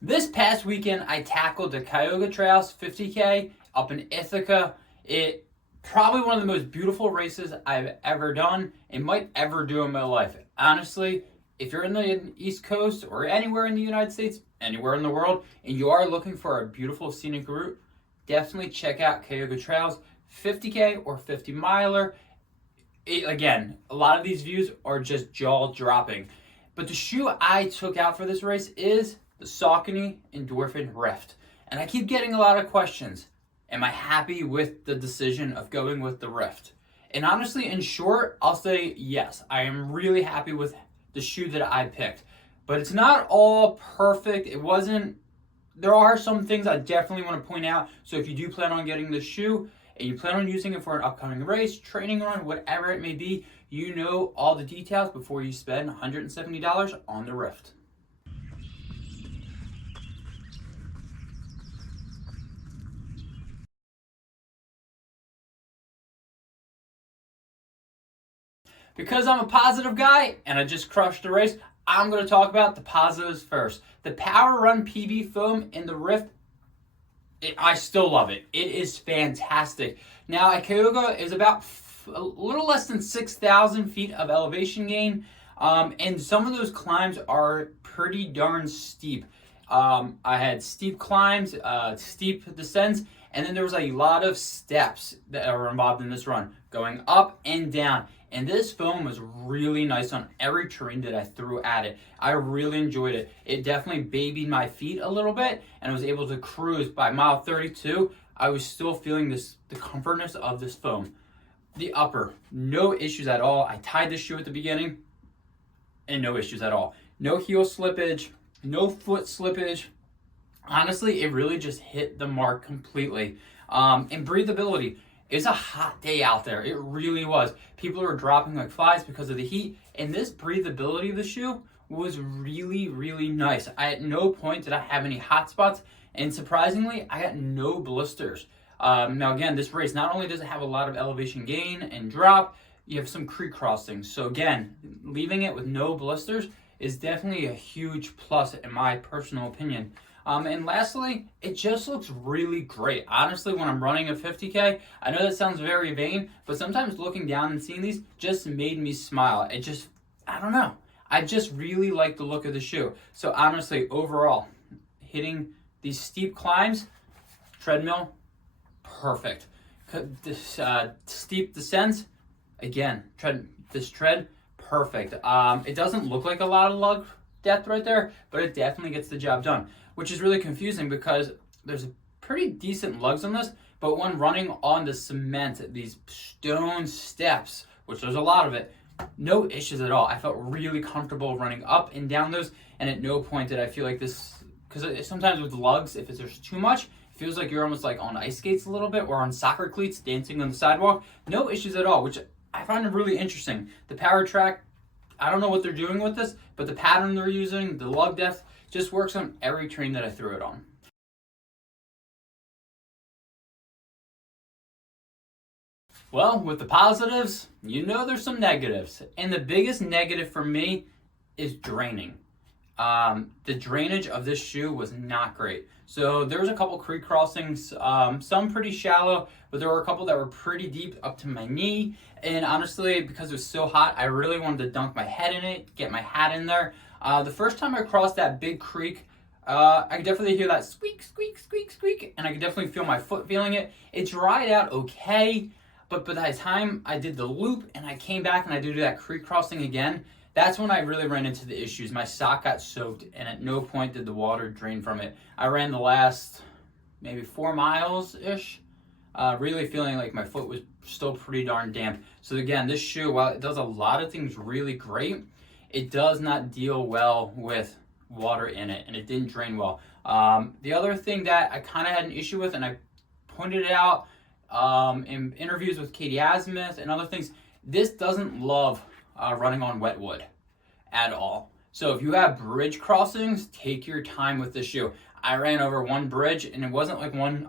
This past weekend, I tackled the Cayuga Trails 50K up in Ithaca. It probably one of the most beautiful races I've ever done and might ever do in my life. Honestly, if you're in the East Coast or anywhere in the United States, anywhere in the world, and you are looking for a beautiful scenic route, definitely check out Cayuga Trails 50K or 50 miler. Again, a lot of these views are just jaw dropping. But the shoe I took out for this race is the Saucony Endorphin Rift. And I keep getting a lot of questions. Am I happy with the decision of going with the Rift? And honestly, in short, I'll say yes. I am really happy with the shoe that I picked. But it's not all perfect. There are some things I definitely want to point out. So if you do plan on getting this shoe, and you plan on using it for an upcoming race, training run, whatever it may be, you know all the details before you spend $170 on the Rift. Because I'm a positive guy and I just crushed the race, I'm going to talk about the positives first. The Power Run PB foam in the Rift, I still love it. It is fantastic. Now, Cayuga is about a little less than 6,000 feet of elevation gain, and some of those climbs are pretty darn steep. I had steep climbs, steep descents, and then there was a lot of steps that are involved in this run, going up and down. And this foam was really nice on every terrain that I threw at it. I really enjoyed it. It definitely babied my feet a little bit, and I was able to cruise. By mile 32, I was still feeling the comfortness of this foam. The upper, no issues at all. I tied the shoe at the beginning, and no issues at all. No heel slippage, no foot slippage. Honestly, it really just hit the mark completely. And breathability. It's a hot day out there. It really was. People were dropping like flies because of the heat. And this breathability of the shoe was really, really nice. At no point did I have any hot spots. And surprisingly, I got no blisters. Now again, this race, not only does it have a lot of elevation gain and drop, you have some creek crossings. So again, leaving it with no blisters is definitely a huge plus in my personal opinion. And lastly, it just looks really great. Honestly, when I'm running a 50K, I know that sounds very vain, but sometimes looking down and seeing these just made me smile. I don't know. I just really like the look of the shoe. So honestly, overall, hitting these steep climbs, treadmill, perfect. This steep descents, again, tread, perfect. It doesn't look like a lot of lug depth right there, but it definitely gets the job done, which is really confusing because there's pretty decent lugs on this, but when running on the cement, these stone steps, which there's a lot of it, no issues at all. I felt really comfortable running up and down those, and at no point did I feel like this, because sometimes with lugs, if there's too much, it feels like you're almost like on ice skates a little bit, or on soccer cleats dancing on the sidewalk. No issues at all, which I find it really interesting. The power track, I don't know what they're doing with this, but the pattern they're using, the lug depth, just works on every terrain that I threw it on. Well, with the positives, you know there's some negatives. And the biggest negative for me is draining. The drainage of this shoe was not great. So there was a couple creek crossings, some pretty shallow, but there were a couple that were pretty deep up to my knee. And honestly, because it was so hot, I really wanted to dunk my head in it, get my hat in there. The first time I crossed that big creek, I could definitely hear that squeak, squeak, squeak, squeak, and I could definitely feel my foot feeling it. It dried out okay, but by the time I did the loop and I came back and I did that creek crossing again, that's when I really ran into the issues. My sock got soaked, and at no point did the water drain from it. I ran the last maybe 4 miles-ish, really feeling like my foot was still pretty darn damp. So again, this shoe, while it does a lot of things really great, it does not deal well with water in it, and it didn't drain well. The other thing that I kind of had an issue with, and I pointed it out in interviews with Katie Asmuth and other things, this doesn't love running on wet wood at all. So if you have bridge crossings, take your time with this shoe. I ran over one bridge, and it wasn't like one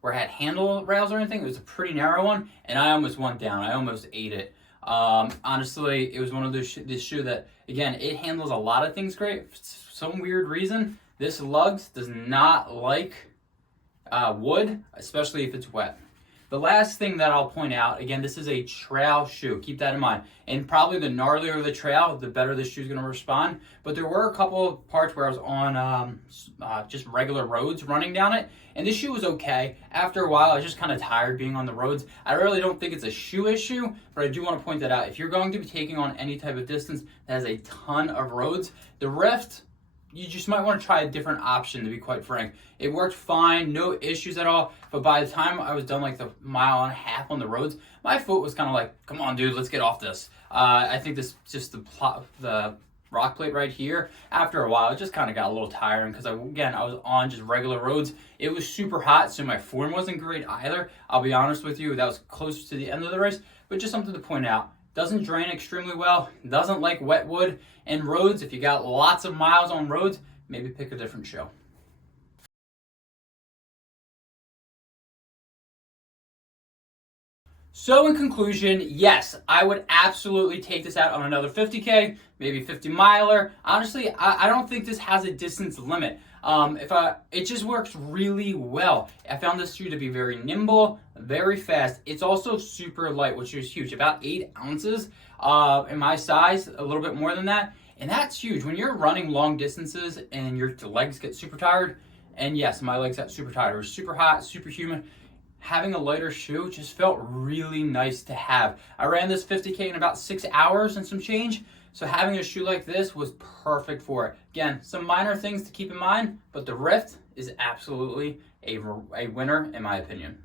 where it had handle rails or anything. It was a pretty narrow one, and I almost went down. I almost ate it. Honestly, it was one of those this shoe that, again, it handles a lot of things great. For some weird reason, This lugs does not like wood, especially if it's wet. The last thing that I'll point out, again, this is a trail shoe. Keep that in mind. And probably the gnarlier the trail, the better this shoe is going to respond. But there were a couple of parts where I was on just regular roads running down it, and this shoe was okay. After a while, I was just kind of tired being on the roads. I really don't think it's a shoe issue, but I do want to point that out. If you're going to be taking on any type of distance that has a ton of roads, the Rift, you just might want to try a different option, to be quite frank. It worked fine, no issues at all, but by the time I was done like the mile and a half on the roads, my foot was kind of like, come on dude, let's get off this. I think this just the rock plate right here, after a while, it just kind of got a little tiring because I was on just regular roads. It was super hot, so my form wasn't great either. I'll be honest with you, that was close to the end of the race, but just something to point out. Doesn't drain extremely well, doesn't like wet wood, and roads, if you got lots of miles on roads, maybe pick a different shoe. So in conclusion, yes, I would absolutely take this out on another 50K, maybe 50 miler. Honestly, I don't think this has a distance limit. It just works really well. I found this shoe to be very nimble, very fast. It's also super light, which is huge, about 8 ounces in my size, a little bit more than that. And that's huge. When you're running long distances and your legs get super tired, and yes, my legs got super tired. It was super hot, super humid. Having a lighter shoe just felt really nice to have. I ran this 50K in about 6 hours and some change, so having a shoe like this was perfect for it. Again, some minor things to keep in mind, but the Rift is absolutely a winner in my opinion.